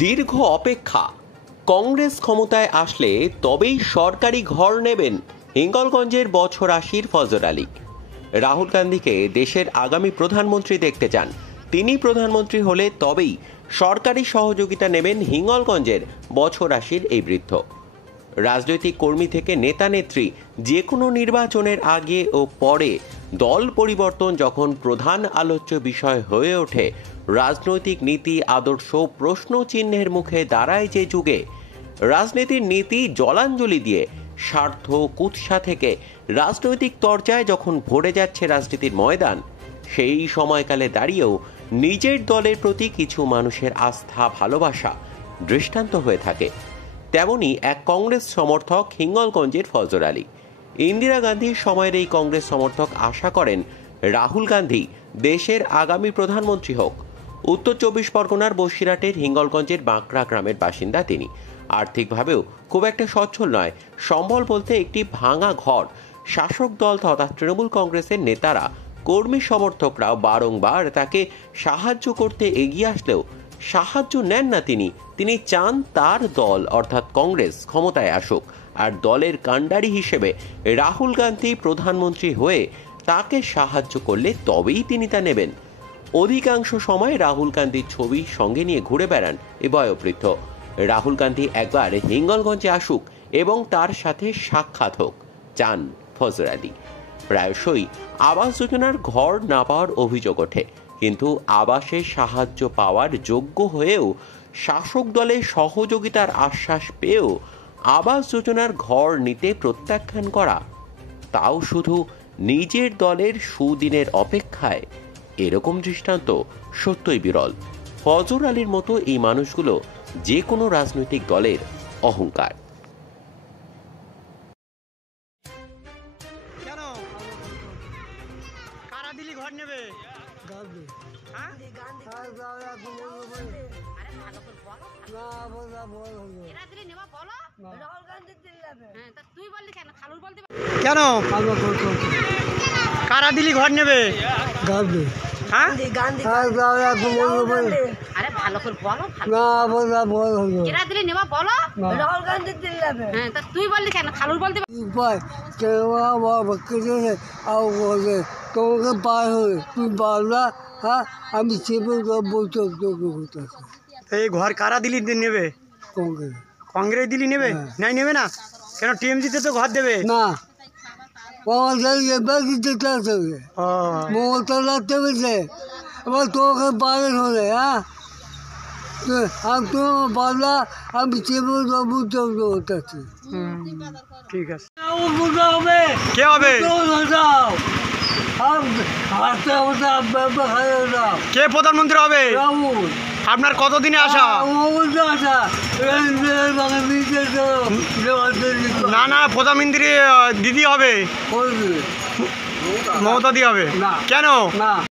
দীর্ঘ অপেক্ষা। কংগ্রেস ক্ষমতায় আসলে তবেই সরকারি ঘর নেবেন হিঙ্গলগঞ্জের বছর ৮০ ফজর আলী। রাহুল গান্ধীকে দেশের আগামী প্রধানমন্ত্রী দেখতে চান। তিনি প্রধানমন্ত্রী হলে তবেই সরকারি সহযোগিতা নেবেন হিঙ্গলগঞ্জের বছর ৮০ এই বৃদ্ধ। রাজনৈতিক কর্মী থেকে নেতা নেত্রী যে কোনো নির্বাচনের আগে ও পরে দল পরিবর্তন যখন প্রধান আলোচ্য বিষয় হয়ে ওঠে, রাজনৈতিক নীতি আদর্শ প্রশ্ন চিহ্নের মুখে দাঁড়ায় যে যুগে, রাজনীতির নীতি জলাঞ্জলি দিয়ে স্বার্থ কুৎসা থেকে রাজনৈতিক চর্চায় যখন ভরে যাচ্ছে রাজনীতির ময়দান, সেই সময়কালে দাঁড়িয়েও নিজের দলের প্রতি কিছু মানুষের আস্থা ভালোবাসা দৃষ্টান্ত হয়ে থাকে। তেমনি এক কংগ্রেস সমর্থক হিঙ্গলগঞ্জের ফজর আলী। ইন্দিরা গান্ধীর সময়ের এই কংগ্রেস সমর্থক আশা করেন রাহুল গান্ধী দেশের আগামী প্রধানমন্ত্রী হোক। উত্তর ২৪ পরগনার বসিরহাটের হিঙ্গলগঞ্জের বাঁকড়া গ্রামের বাসিন্দা তিনি। আর্থিকভাবেও খুব একটা সচ্ছল নয়। সম্বল বলতে একটি ভাঙা ঘর। শাসক দল তথা তৃণমূল কংগ্রেসের নেতারা, কর্মী সমর্থকরাও বারংবার তাকে সাহায্য করতে এগিয়ে আসলেও সাহায্য নেন না তিনি চান তার দল অর্থাৎ কংগ্রেস ক্ষমতায় আসুক, আর দলের কাণ্ডারি হিসেবে রাহুল গান্ধী প্রধানমন্ত্রী হয়ে তাকে সাহায্য করলে তবেই তিনি তা নেবেন। অধিকাংশ সময় রাহুল গান্ধীর ছবি সঙ্গে নিয়ে ঘুরে বেড়ান এ বয়োবৃদ্ধ। রাহুল গান্ধী একবার হিঙ্গলগঞ্জে আসুক এবং তার সাথে সাক্ষাৎ হোক চান ফজর আলী। প্রায়শই আবাস যোজনার ঘর না পাওয়ার অভিযোগ ওঠে, কিন্তু আবাসে সাহায্য পাওয়ার যোগ্য হয়েও শাসক দলের সহযোগিতার আশ্বাস পেয়েও আবাস যোজনার ঘর নিতে প্রত্যাখ্যান করা, তাও শুধু নিজের দলের সুদিনের অপেক্ষায়, এরকম দৃষ্টান্ত সত্যই বিরল। ফজর আলীর মতো এই মানুষগুলো যে কোনো রাজনৈতিক দলের অহংকার। কেন কারা দিলি ঘর নেবে? আমি এই ঘর কারা দিলি নেবে? কংগ্রেস দিলি নেবে? নাই নেবে না কেন? টিএমসিতে তো ঘর দেবে না, মমতা লাগতে পেরেছে এবার তোকে পারে হলে। হ্যাঁ, আমি তো বাংলা আমি বুঝতে ঠিক আছে। হবে কে হবে? কে প্রধানমন্ত্রী হবে? আপনার কতদিনে আসা? না প্রধানমন্ত্রী দিদি হবে, মমতা দি হবে। কেন?